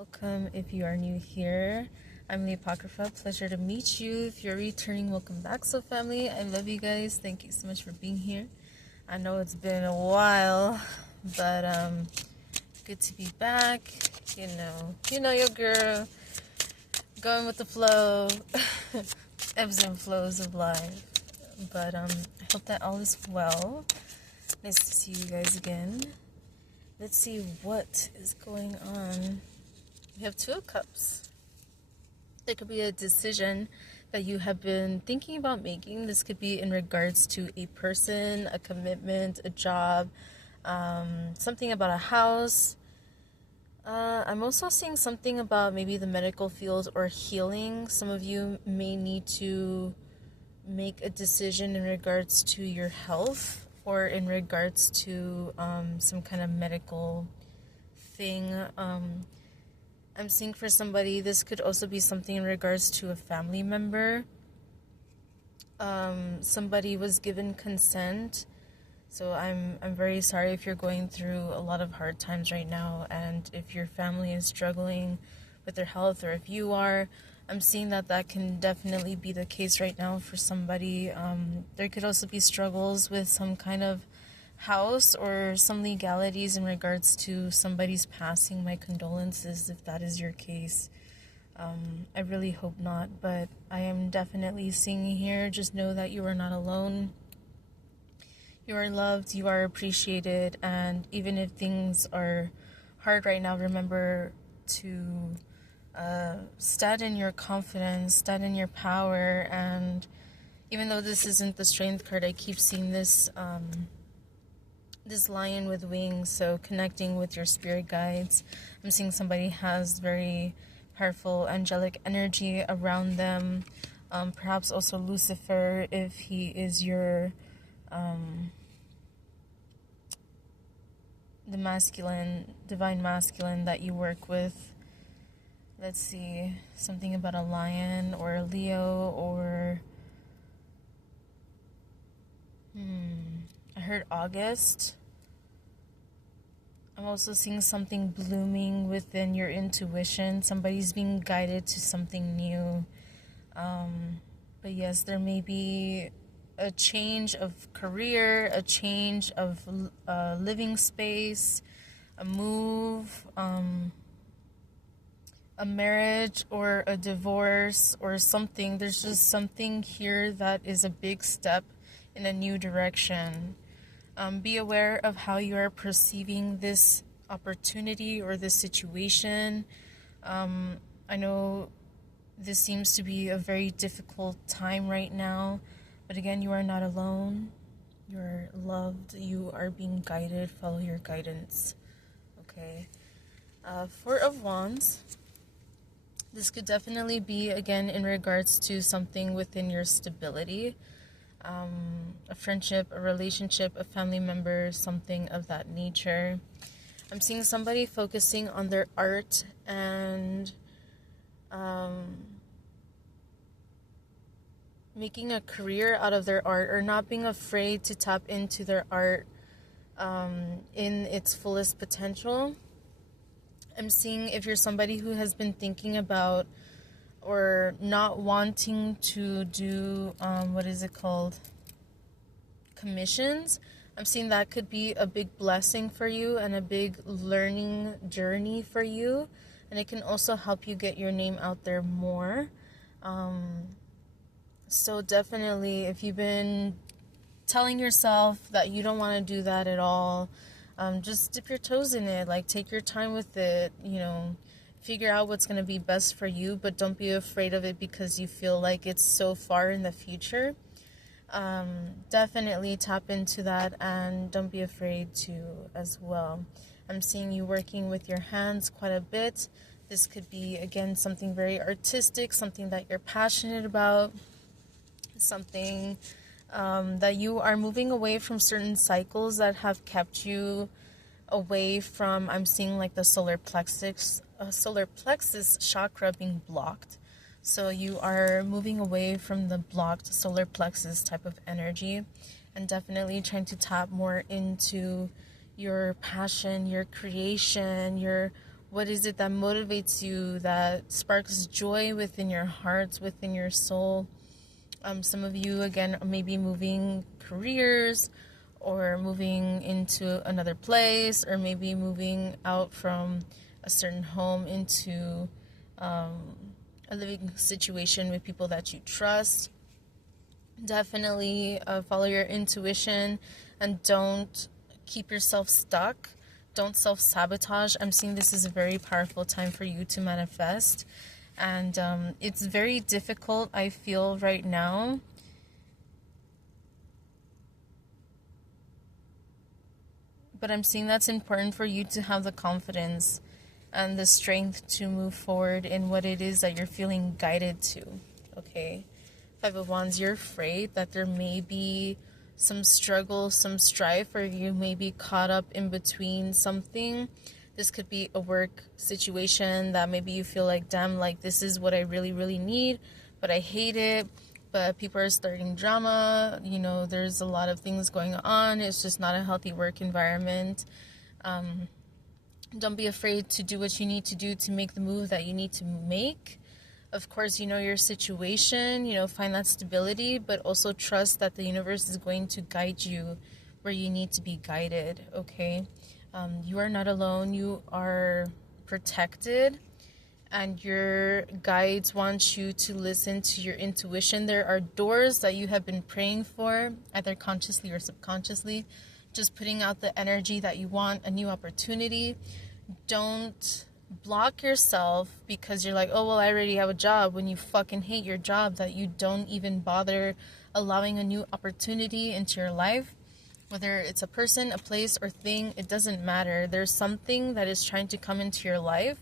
Welcome if you are new here. I'm LeeApocrypha. Pleasure to meet you. If you're returning, welcome back. So family, I love you guys. Thank you so much for being here. I know it's been a while, but good to be back. You know your girl, going with the flow, ebbs and flows of life. But I hope that all is well. Nice to see you guys again. Let's see what is going on. We have Two of Cups. There could be a decision that you have been thinking about making. This could be in regards to a person, a commitment, a job, something about a house. I'm also seeing something about maybe the medical field or healing. Some of you may need to make a decision in regards to your health or in regards to some kind of medical thing. I'm seeing for somebody, this could also be something in regards to a family member. Somebody was given consent. So I'm very sorry if you're going through a lot of hard times right now, and if your family is struggling with their health, or if you are. I'm seeing that can definitely be the case right now for somebody. There could also be struggles with some kind of house or some legalities in regards to somebody's passing. My condolences if that is your case. I really hope not, but I am definitely seeing here. Just know that you are not alone. You are loved, you are appreciated, and even if things are hard right now, remember to stand in your confidence, stand in your power. And even though this isn't the strength card, I keep seeing this this lion with wings, so connecting with your spirit guides. I'm seeing somebody has very powerful angelic energy around them, perhaps also Lucifer if he is your the masculine, divine masculine that you work with. Let's see, something about a lion or a Leo, or I heard August. I'm also seeing something blooming within your intuition. Somebody's being guided to something new. But yes, there may be a change of career, a change of living space, a move, a marriage or a divorce or something. There's just something here that is a big step in a new direction. Be aware of how you are perceiving this opportunity or this situation. I know this seems to be a very difficult time right now, but again, you are not alone. You're loved. You are being guided. Follow your guidance. Okay. Four of Wands. This could definitely be, again, in regards to something within your stability. A friendship, a relationship, a family member, something of that nature. I'm seeing somebody focusing on their art and making a career out of their art, or not being afraid to tap into their art in its fullest potential. I'm seeing if you're somebody who has been thinking about or not wanting to do, commissions. I'm seeing that could be a big blessing for you and a big learning journey for you. And it can also help you get your name out there more. So definitely, if you've been telling yourself that you don't want to do that at all, just dip your toes in it. Like, take your time with it, figure out what's going to be best for you, but don't be afraid of it because you feel like it's so far in the future. Definitely tap into that, and don't be afraid to as well. I'm seeing you working with your hands quite a bit. This could be, again, something very artistic, something that you're passionate about, something that you are moving away from certain cycles that have kept you away from. I'm seeing like the solar plexus chakra being blocked. So you are moving away from the blocked solar plexus type of energy, and definitely trying to tap more into your passion, your creation, your What is it that motivates you, that sparks joy within your hearts, within your soul? Some of you, again, may be moving careers or moving into another place, or maybe moving out from a certain home into a living situation with people that you trust. Definitely follow your intuition and don't keep yourself stuck. Don't self-sabotage. I'm seeing this is a very powerful time for you to manifest. And it's very difficult, I feel, right now. But I'm seeing that's important for you to have the confidence and the strength to move forward in what it is that you're feeling guided to. Okay? Five of Wands, you're afraid that there may be some struggle, some strife, or you may be caught up in between something. This could be a work situation that maybe you feel like, damn, like this is what I really, really need, but I hate it. But people are starting drama. You know, there's a lot of things going on. It's just not a healthy work environment. Don't be afraid to do what you need to do to make the move that you need to make. Of course, you know your situation, you know, find that stability, but also trust that the universe is going to guide you where you need to be guided, okay? You are not alone. You are protected, and your guides want you to listen to your intuition. There are doors that you have been praying for, either consciously or subconsciously, just putting out the energy that you want, a new opportunity. Don't block yourself because you're like, oh, well, I already have a job, when you fucking hate your job, that you don't even bother allowing a new opportunity into your life. Whether it's a person, a place, or thing, it doesn't matter. There's something that is trying to come into your life,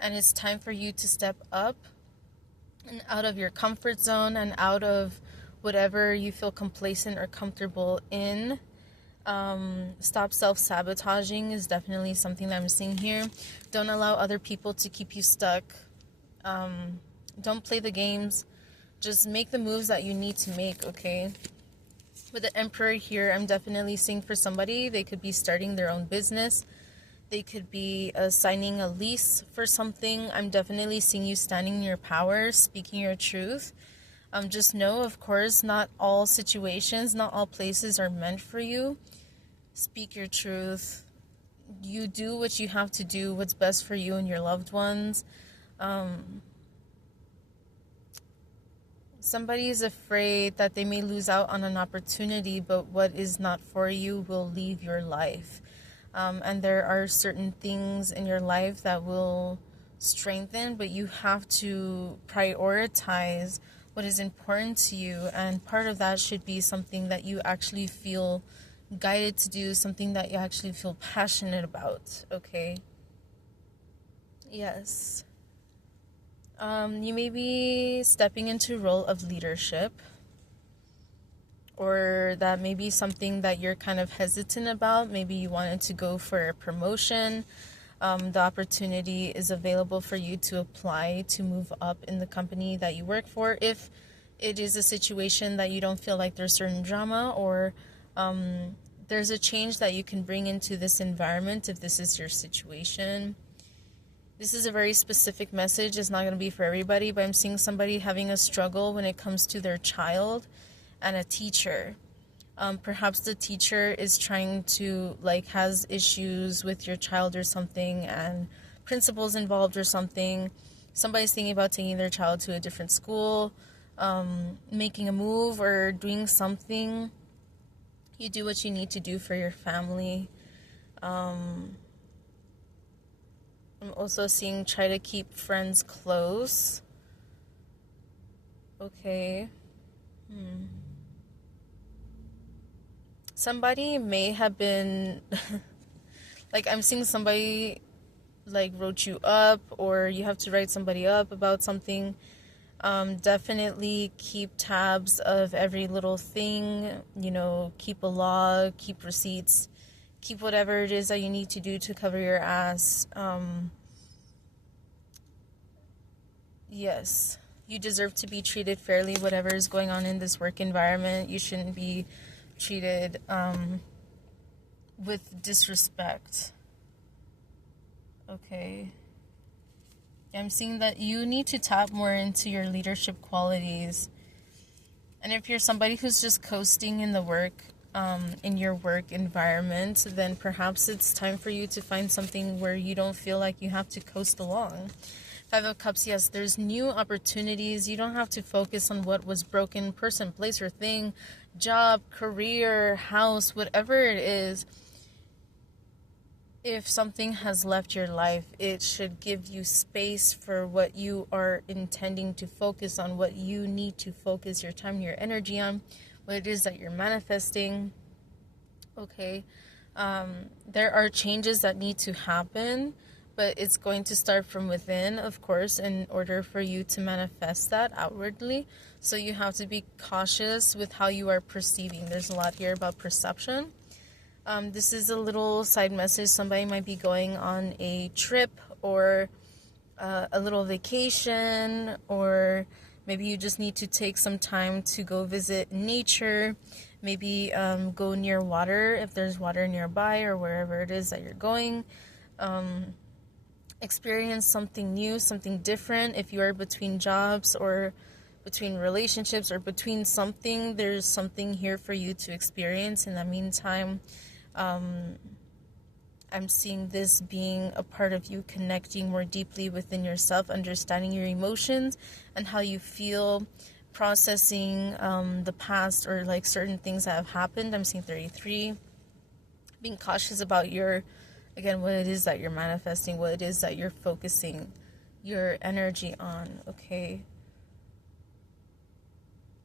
and it's time for you to step up and out of your comfort zone and out of whatever you feel complacent or comfortable in. Stop self-sabotaging is definitely something that I'm seeing here. Don't allow other people to keep you stuck. Don't play the games. Just make the moves that you need to make, okay? With the Emperor here, I'm definitely seeing for somebody, they could be starting their own business. They could be signing a lease for something. I'm definitely seeing you standing in your power, speaking your truth. Just know, of course, not all situations, not all places are meant for you. Speak your truth. You do what you have to do, what's best for you and your loved ones. Somebody is afraid that they may lose out on an opportunity, but what is not for you will leave your life. And there are certain things in your life that will strengthen, but you have to prioritize what is important to you. And part of that should be something that you actually feel guided to do, something that you actually feel passionate about, okay? Yes. You may be stepping into a role of leadership, or that may be something that you're kind of hesitant about. Maybe you wanted to go for a promotion. The opportunity is available for you to apply to move up in the company that you work for. If it is a situation that you don't feel like there's certain drama, or there's a change that you can bring into this environment if this is your situation. This is a very specific message. It's not going to be for everybody, but I'm seeing somebody having a struggle when it comes to their child and a teacher. Perhaps the teacher is trying to, has issues with your child or something, and principals involved or something. Somebody's thinking about taking their child to a different school, making a move or doing something. You do what you need to do for your family. I'm also seeing try to keep friends close. Okay. Somebody may have been, I'm seeing somebody, wrote you up, or you have to write somebody up about something. Definitely keep tabs of every little thing, keep a log, keep receipts, keep whatever it is that you need to do to cover your ass. Yes, you deserve to be treated fairly, whatever is going on in this work environment. You shouldn't be treated with disrespect. Okay. I'm seeing that you need to tap more into your leadership qualities. And if you're somebody who's just coasting in the work, in your work environment, then perhaps it's time for you to find something where you don't feel like you have to coast along. Five of Cups, yes, there's new opportunities. You don't have to focus on what was broken, person, place, or thing, job, career, house, whatever it is. If something has left your life, it should give you space for what you are intending to focus on, what you need to focus your time, your energy on, what it is that you're manifesting. Okay. There are changes that need to happen, but it's going to start from within, of course, in order for you to manifest that outwardly. So you have to be cautious with how you are perceiving. There's a lot here about perception. This is a little side message. Somebody might be going on a trip or a little vacation, or maybe you just need to take some time to go visit nature. Maybe go near water if there's water nearby, or wherever it is that you're going. Experience something new, something different. If you are between jobs or between relationships or between something, there's something here for you to experience. In the meantime, I'm seeing this being a part of you connecting more deeply within yourself, understanding your emotions and how you feel, processing the past or like certain things that have happened. I'm seeing 33. Being cautious about what it is that you're manifesting, what it is that you're focusing your energy on, okay?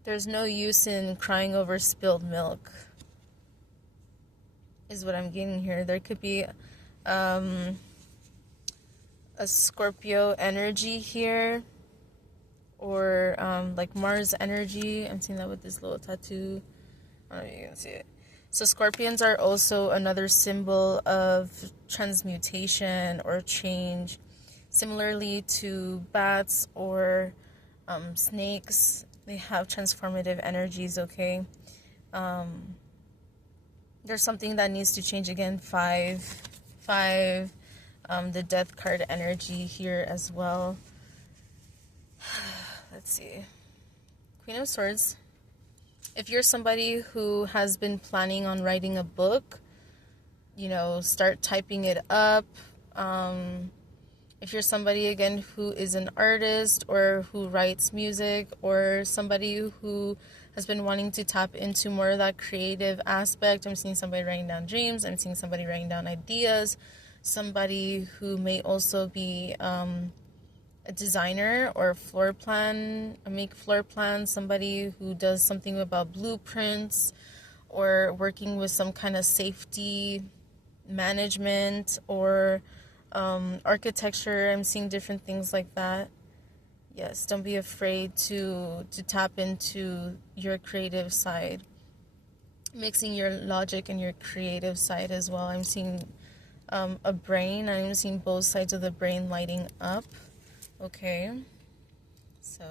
There's no use in crying over spilled milk, is what I'm getting here. There could be a Scorpio energy here, or like Mars energy. I'm seeing that with this little tattoo. I don't know if you can see it. So Scorpions are also another symbol of transmutation or change, similarly to bats or snakes. They have transformative energies, okay? There's something that needs to change again. Five, the death card energy here as well. Let's see. Queen of Swords. If you're somebody who has been planning on writing a book, start typing it up. If you're somebody, again, who is an artist or who writes music, or somebody who has been wanting to tap into more of that creative aspect, I'm seeing somebody writing down dreams. I'm seeing somebody writing down ideas. Somebody who may also be a designer or make floor plans, somebody who does something about blueprints or working with some kind of safety management or architecture. I'm seeing different things like that. Yes, don't be afraid to tap into your creative side, mixing your logic and your creative side as well. I'm seeing a brain. I'm seeing both sides of the brain lighting up. Okay, so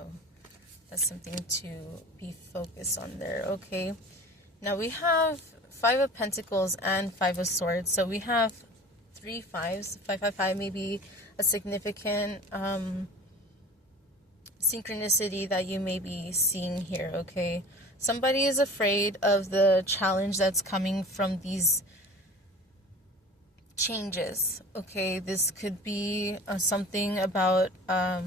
that's something to be focused on there. Okay, now we have 5 of Pentacles and 5 of Swords. So we have 3 5s. 555 may be a significant synchronicity that you may be seeing here. Okay, somebody is afraid of the challenge that's coming from these changes. Okay, this could be something about a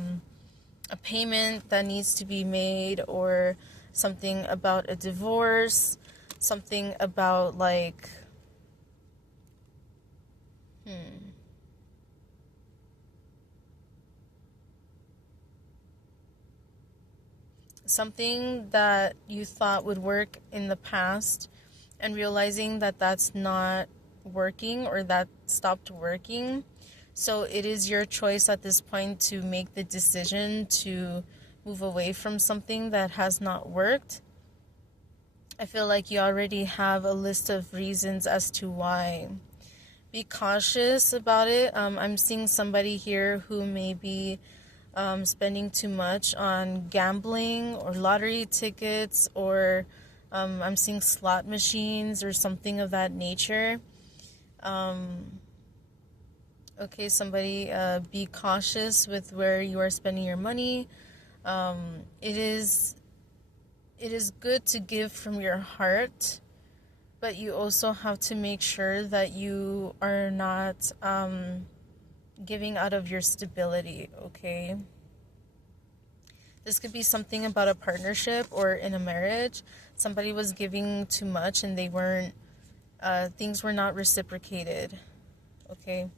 payment that needs to be made, or something about a divorce, something about like something that you thought would work in the past and realizing that that's not working, or that stopped working. So it is your choice at this point to make the decision to move away from something that has not worked. I feel like you already have a list of reasons as to why. Be cautious about it. I'm seeing somebody here who may be spending too much on gambling or lottery tickets, or I'm seeing slot machines or something of that nature. Okay, somebody, be cautious with where you are spending your money. It is good to give from your heart, but you also have to make sure that you are not giving out of your stability, okay? This could be something about a partnership or in a marriage. Somebody was giving too much and they weren't, things were not reciprocated, okay?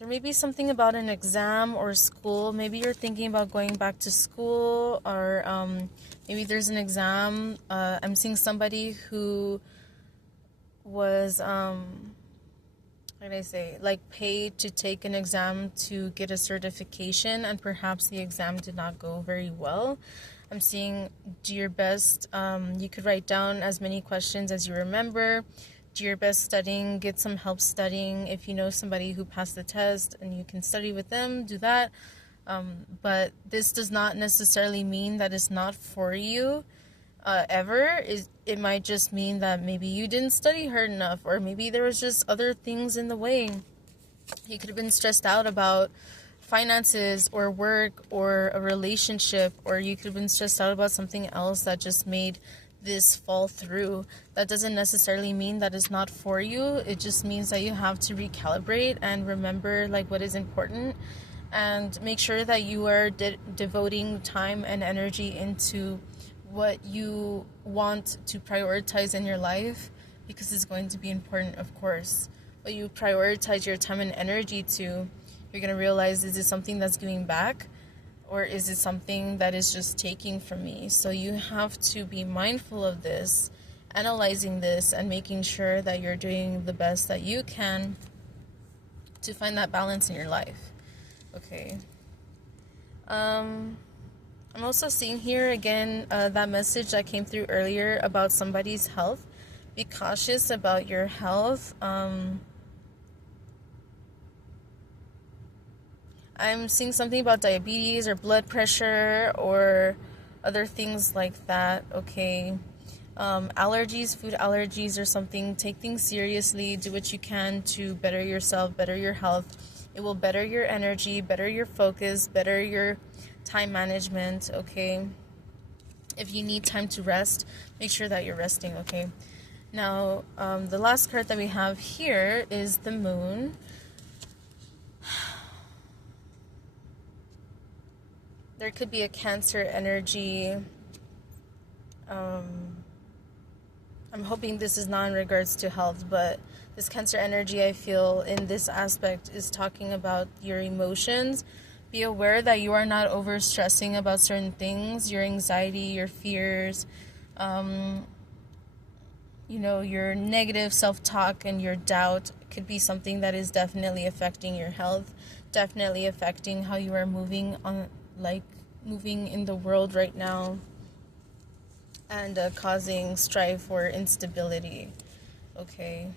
There may be something about an exam or school. Maybe you're thinking about going back to school, or maybe there's an exam. I'm seeing somebody who was, how can I say, like paid to take an exam to get a certification, and perhaps the exam did not go very well. I'm seeing do your best. You could write down as many questions as you remember. Do your best studying, get some help studying. If you know somebody who passed the test and you can study with them, do that. But this does not necessarily mean that it's not for you ever. It might just mean that maybe you didn't study hard enough, or maybe there was just other things in the way. You could have been stressed out about finances or work or a relationship, or you could have been stressed out about something else that just made this fall through. That doesn't necessarily mean that it's not for you. It just means that you have to recalibrate and remember like what is important, and make sure that you are devoting time and energy into what you want to prioritize in your life, because it's going to be important, of course. What you prioritize your time and energy to, you're going to realize, is it something that's giving back, or is it something that is just taking from me? So you have to be mindful of this, analyzing this, and making sure that you're doing the best that you can to find that balance in your life. Okay. I'm also seeing here again that message that came through earlier about somebody's health. Be cautious about your health. I'm seeing something about diabetes or blood pressure or other things like that, okay? Allergies, food allergies or something. Take things seriously. Do what you can to better yourself, better your health. It will better your energy, better your focus, better your time management, okay? If you need time to rest, make sure that you're resting, okay? Now, the last card that we have here is the Moon. There could be a Cancer energy. I'm hoping this is not in regards to health, but this Cancer energy, I feel, in this aspect is talking about your emotions. Be aware that you are not overstressing about certain things, your anxiety, your fears, your negative self-talk and your doubt could be something that is definitely affecting your health, definitely affecting how you are moving in the world right now, and causing strife or instability, okay?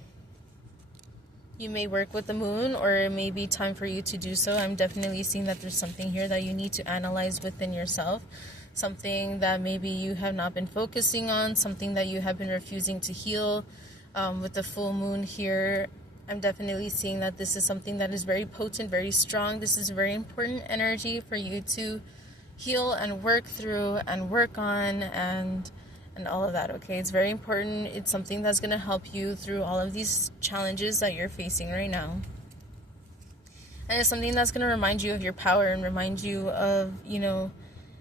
You may work with the Moon, or it may be time for you to do so. I'm definitely seeing that there's something here that you need to analyze within yourself, something that maybe you have not been focusing on, something that you have been refusing to heal. With the full moon here, I'm definitely seeing that this is something that is very potent, very strong. This is very important energy for you to heal and work through and work on and all of that, okay? It's very important. It's something that's going to help you through all of these challenges that you're facing right now. And it's something that's going to remind you of your power and remind you of,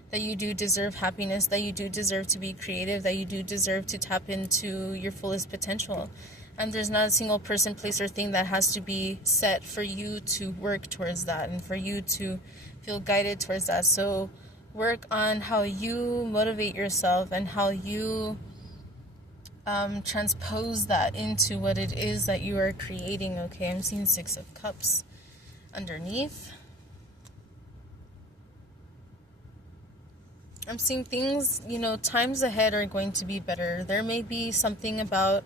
that you do deserve happiness, that you do deserve to be creative, that you do deserve to tap into your fullest potential. And there's not a single person, place, or thing that has to be set for you to work towards that and for you to feel guided towards that. So work on how you motivate yourself and how you transpose that into what it is that you are creating, okay? I'm seeing 6 of Cups underneath. I'm seeing things, times ahead are going to be better. There may be something about,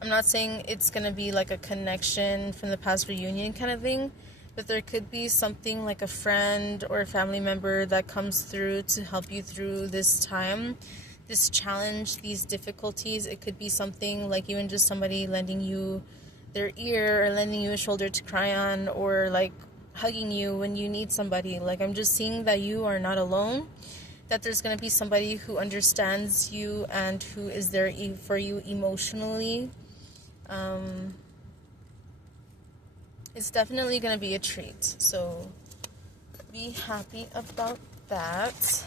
I'm not saying it's going to be like a connection from the past reunion kind of thing, but there could be something like a friend or a family member that comes through to help you through this time, this challenge, these difficulties. It could be something like even just somebody lending you their ear or lending you a shoulder to cry on, or like hugging you when you need somebody. Like, I'm just seeing that you are not alone, that there's going to be somebody who understands you and who is there for you emotionally. It's definitely going to be a treat, so be happy about that.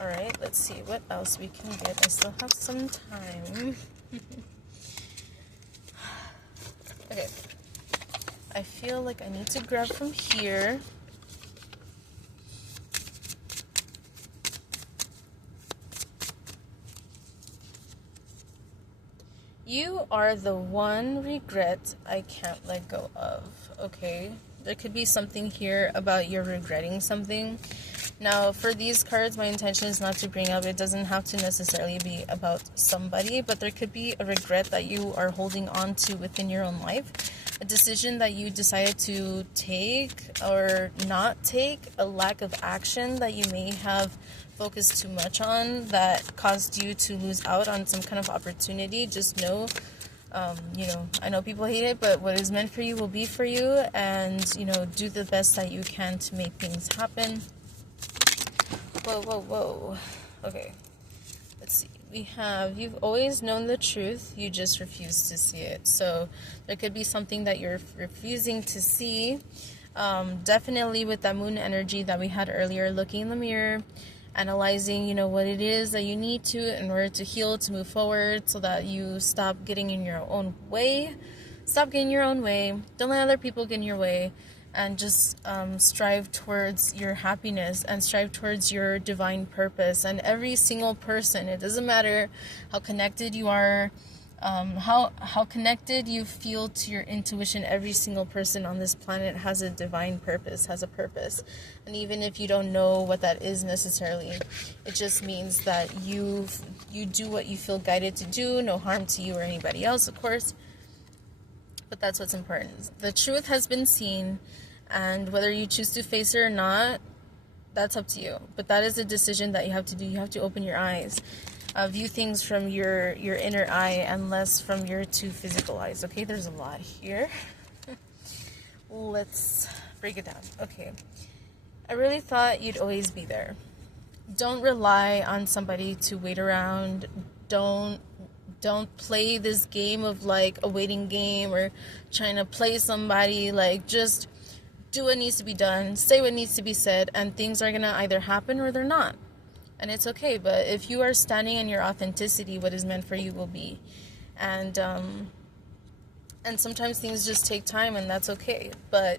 All right, let's see what else we can get. I still have some time. Okay, I feel like I need to grab from here. You are the one regret I can't let go of. Okay, there could be something here about you're regretting something. Now, for these cards, my intention is not to bring up, it doesn't have to necessarily be about somebody, but there could be a regret that you are holding on to within your own life. A decision that you decided to take or not take, a lack of action that you may have focused too much on that caused you to lose out on some kind of opportunity. Just know, I know people hate it, but what is meant for you will be for you, and, do the best that you can to make things happen. Whoa. Okay, let's see. We have, you've always known the truth, you just refuse to see it. So there could be something that you're refusing to see. Definitely with that moon energy that we had earlier, looking in the mirror, analyzing, what it is that you need to in order to heal, to move forward, so that you stop getting in your own way. Stop getting in your own way. Don't let other people get in your way. And just strive towards your happiness and strive towards your divine purpose. And every single person, it doesn't matter how connected you are, how connected you feel to your intuition, every single person on this planet has a divine purpose, has a purpose. And even if you don't know what that is necessarily, it just means that you do what you feel guided to do, no harm to you or anybody else, of course. But that's what's important. The truth has been seen, and whether you choose to face it or not, that's up to you. But that is a decision that you have to do. You have to open your eyes, view things from your inner eye and less from your two physical eyes. Okay, there's a lot here. Let's break it down. Okay, I really thought you'd always be there. Don't rely on somebody to wait around. Don't play this game of like a waiting game or trying to play somebody. Like, just do what needs to be done, say what needs to be said, and things are gonna either happen or they're not. And it's okay. But if you are standing in your authenticity, what is meant for you will be. And sometimes things just take time, and that's okay. But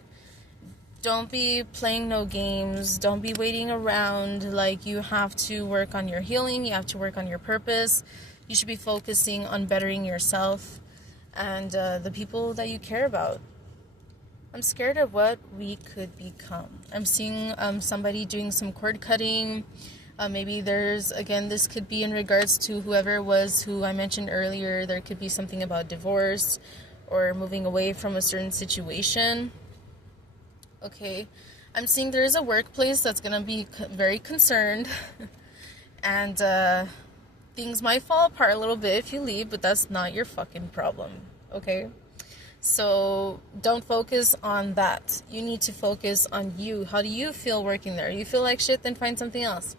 don't be playing no games. Don't be waiting around. Like, you have to work on your healing. You have to work on your purpose. You should be focusing on bettering yourself and the people that you care about. I'm scared of what we could become. I'm seeing somebody doing some cord cutting. Maybe this could be in regards to whoever it was who I mentioned earlier. There could be something about divorce or moving away from a certain situation. Okay, I'm seeing there is a workplace that's going to be very concerned. And things might fall apart a little bit if you leave, but that's not your fucking problem, okay? So don't focus on that. You need to focus on you. How do you feel working there? You feel like shit, then find something else.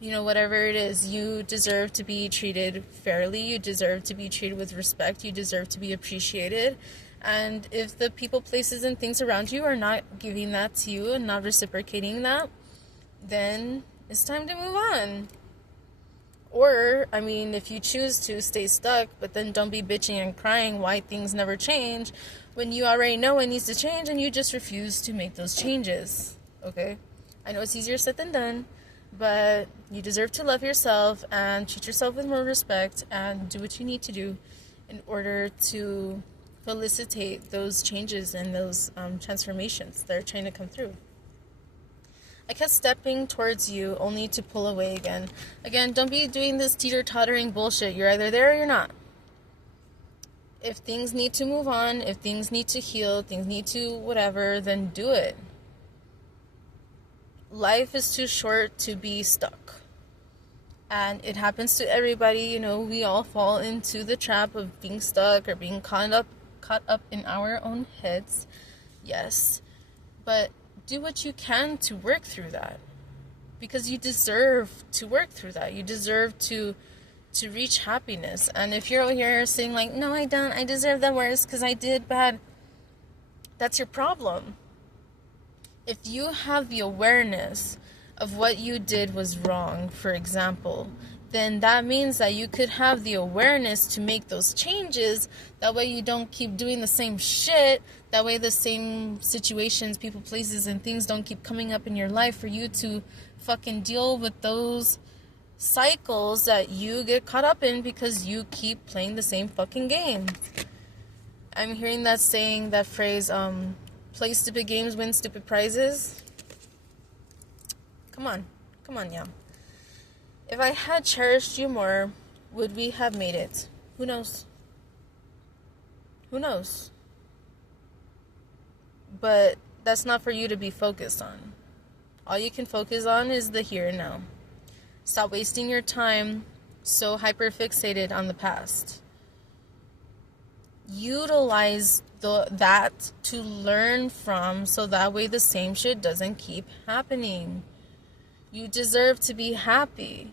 Whatever it is, you deserve to be treated fairly. You deserve to be treated with respect. You deserve to be appreciated. And if the people, places, and things around you are not giving that to you and not reciprocating that, then it's time to move on. Or, if you choose to stay stuck, but then don't be bitching and crying why things never change when you already know it needs to change and you just refuse to make those changes, okay? I know it's easier said than done, but you deserve to love yourself and treat yourself with more respect and do what you need to do in order to felicitate those changes and those transformations that are trying to come through. I kept stepping towards you only to pull away again. Again, don't be doing this teeter-tottering bullshit. You're either there or you're not. If things need to move on, if things need to heal, things need to whatever, then do it. Life is too short to be stuck. And it happens to everybody. We all fall into the trap of being stuck or being caught up caught up in our own heads, yes, but do what you can to work through that, because you deserve to work through that. You deserve to reach happiness. And if you're over here saying like, no, I don't, I deserve the worst because I did bad, that's your problem. If you have the awareness of what you did was wrong, for example, then that means that you could have the awareness to make those changes. That way you don't keep doing the same shit. That way the same situations, people, places, and things don't keep coming up in your life for you to fucking deal with those cycles that you get caught up in because you keep playing the same fucking game. I'm hearing that saying, that phrase, play stupid games, win stupid prizes. Come on, y'all. If I had cherished you more, would we have made it? Who knows? Who knows? But that's not for you to be focused on. All you can focus on is the here and now. Stop wasting your time so hyperfixated on the past. Utilize that to learn from, so that way the same shit doesn't keep happening. You deserve to be happy.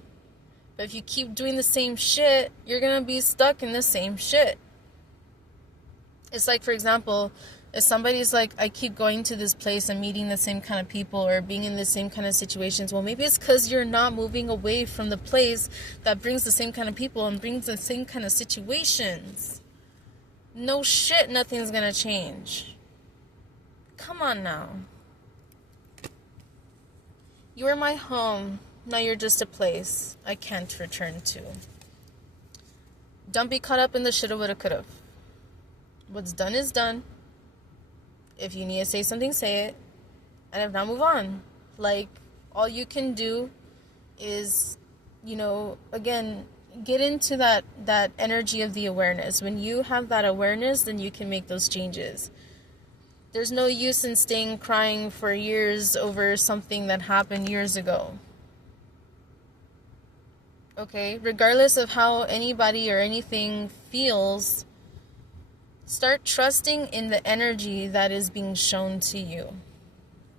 But if you keep doing the same shit, you're going to be stuck in the same shit. It's like, for example, if somebody's like, I keep going to this place and meeting the same kind of people or being in the same kind of situations, well, maybe it's because you're not moving away from the place that brings the same kind of people and brings the same kind of situations. No shit, nothing's going to change. Come on now. You are my home. Now you're just a place I can't return to. Don't be caught up in the shoulda, woulda, coulda. What's done is done. If you need to say something, say it. And if not, move on. Like, all you can do is, again, get into that energy of the awareness. When you have that awareness, then you can make those changes. There's no use in staying crying for years over something that happened years ago. Okay? Regardless of how anybody or anything feels, start trusting in the energy that is being shown to you.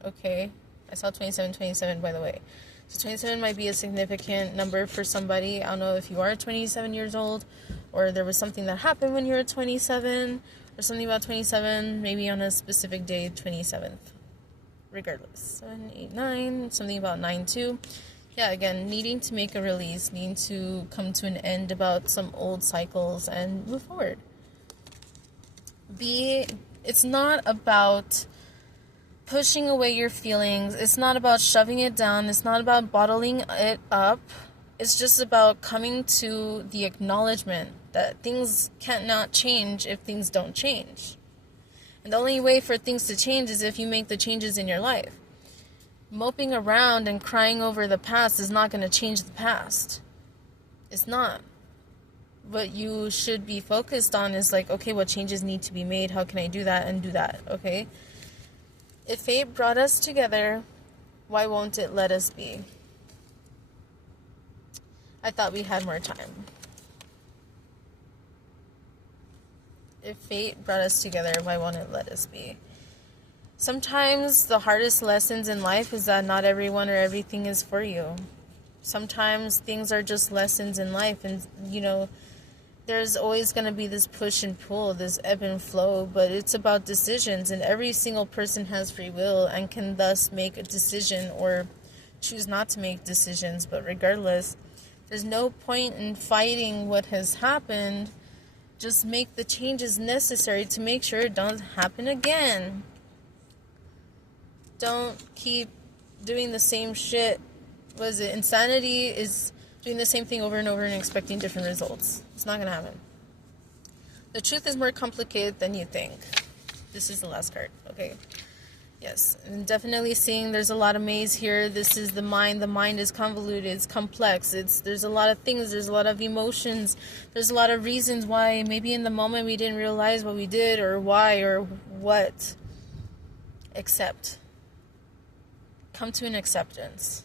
Okay? I saw 27, by the way. So 27 might be a significant number for somebody. I don't know if you are 27 years old, or there was something that happened when you were 27, or something about 27, maybe on a specific day, 27th. Regardless. 7, 8, 9, something about 9 too. Yeah, again, needing to make a release, needing to come to an end about some old cycles and move forward. It's not about pushing away your feelings. It's not about shoving it down. It's not about bottling it up. It's just about coming to the acknowledgement that things cannot change if things don't change. And the only way for things to change is if you make the changes in your life. Moping around and crying over the past is not going to change the past. It's not. What you should be focused on is like, okay, what changes need to be made? How can I do that and do that? Okay? If fate brought us together, why won't it let us be? I thought we had more time. If fate brought us together, why won't it let us be? Sometimes the hardest lessons in life is that not everyone or everything is for you. Sometimes things are just lessons in life, and there's always going to be this push and pull, this ebb and flow, but it's about decisions, and every single person has free will and can thus make a decision or choose not to make decisions. But regardless, there's no point in fighting what has happened. Just make the changes necessary to make sure it doesn't happen again. Don't keep doing the same shit. Was it insanity? Is doing the same thing over and over and expecting different results. It's not going to happen. The truth is more complicated than you think. This is the last card, okay? Yes, and definitely seeing there's a lot of maze here. This is the mind. The mind is convoluted. It's complex. There's a lot of things. There's a lot of emotions. There's a lot of reasons why maybe in the moment we didn't realize what we did or why or what. Accept. Come to an acceptance.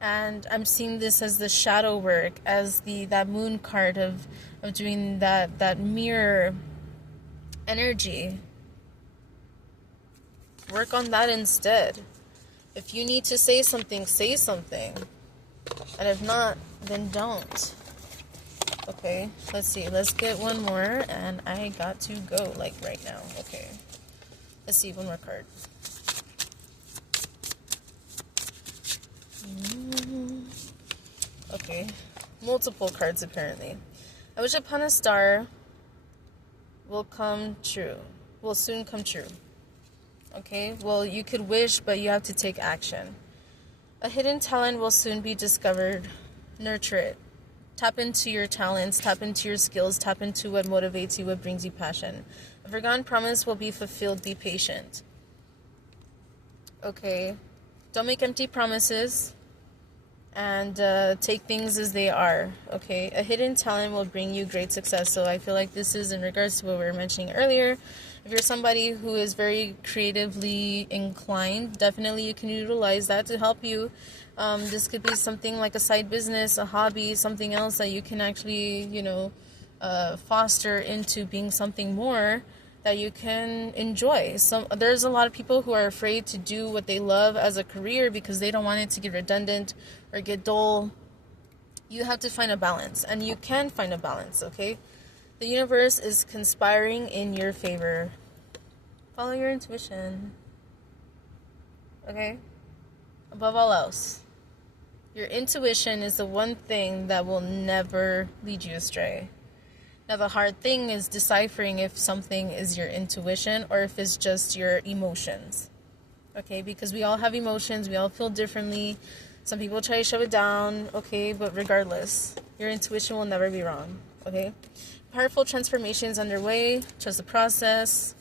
And I'm seeing this as the shadow work, as that moon card of doing that mirror energy. Work on that instead. If you need to say something, say something. And if not, then don't. Okay, let's see. Let's get one more. And I got to go, like, right now. Okay. Let's see, one more card. Okay. Multiple cards, apparently. I wish upon a star will come true. Will soon come true. Okay, well, you could wish, but you have to take action. A hidden talent will soon be discovered. Nurture it. Tap into your talents, tap into your skills, tap into what motivates you, what brings you passion. A forgotten promise will be fulfilled. Be patient. Okay, don't make empty promises, and take things as they are. Okay, a hidden talent will bring you great success. So I feel like this is in regards to what we were mentioning earlier. If you're somebody who is very creatively inclined, definitely you can utilize that to help you. This could be something like a side business, a hobby, something else that you can actually, foster into being something more that you can enjoy. There's a lot of people who are afraid to do what they love as a career because they don't want it to get redundant or get dull. You have to find a balance, and you can find a balance, okay? The universe is conspiring in your favor. Follow your intuition. Okay? Above all else, your intuition is the one thing that will never lead you astray. Now, the hard thing is deciphering if something is your intuition or if it's just your emotions. Okay? Because we all have emotions. We all feel differently. Some people try to shove it down. Okay? But regardless, your intuition will never be wrong. Okay? Powerful transformations underway. Trust the process.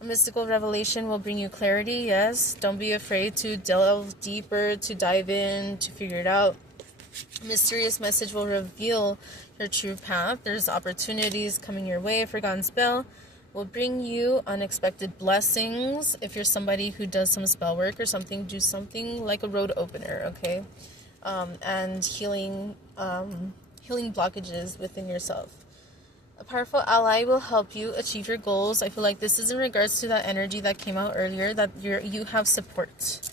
A mystical revelation will bring you clarity. Yes. Don't be afraid to delve deeper, to dive in, to figure it out. A mysterious message will reveal your true path. There's opportunities coming your way. A forgotten spell will bring you unexpected blessings. If you're somebody who does some spell work or something, do something like a road opener, okay? And healing blockages within yourself. A powerful ally will help you achieve your goals. I feel like this is in regards to that energy that came out earlier, that you have support.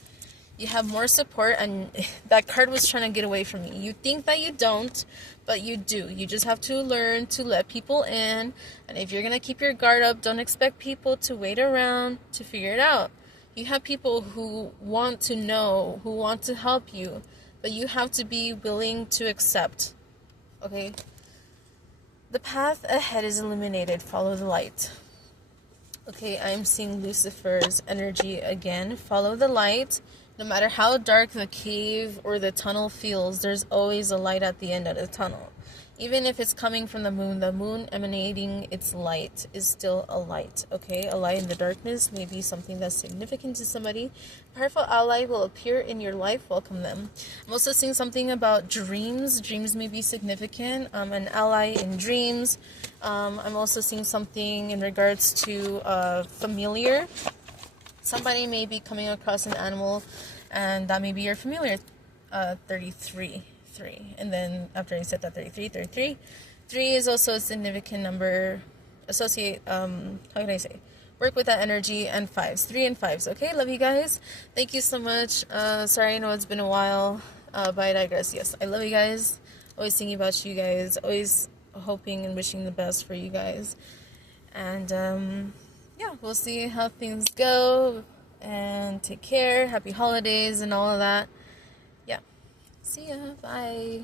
You have more support, and that card was trying to get away from you. You think that you don't, but you do. You just have to learn to let people in, and if you're going to keep your guard up, don't expect people to wait around to figure it out. You have people who want to know, who want to help you, but you have to be willing to accept. Okay? The path ahead is illuminated. Follow the light. Okay, I'm seeing Lucifer's energy again. Follow the light. No matter how dark the cave or the tunnel feels, there's always a light at the end of the tunnel. Even if it's coming from the moon emanating its light is still a light, okay? A light in the darkness may be something that's significant to somebody. A powerful ally will appear in your life. Welcome them. I'm also seeing something about dreams. Dreams may be significant. An ally in dreams. I'm also seeing something in regards to familiar. Somebody may be coming across an animal, and that may be your familiar. 33. And then after I said that, 33. 3 is also a significant number. Associate, how can I say? Work with that energy, and 5s. 3 and 5s. Okay, love you guys. Thank you so much. Sorry, I know it's been a while, but I digress. Yes, I love you guys. Always thinking about you guys. Always hoping and wishing the best for you guys. And, yeah, we'll see how things go. And take care. Happy holidays and all of that. Yeah. See ya. Bye.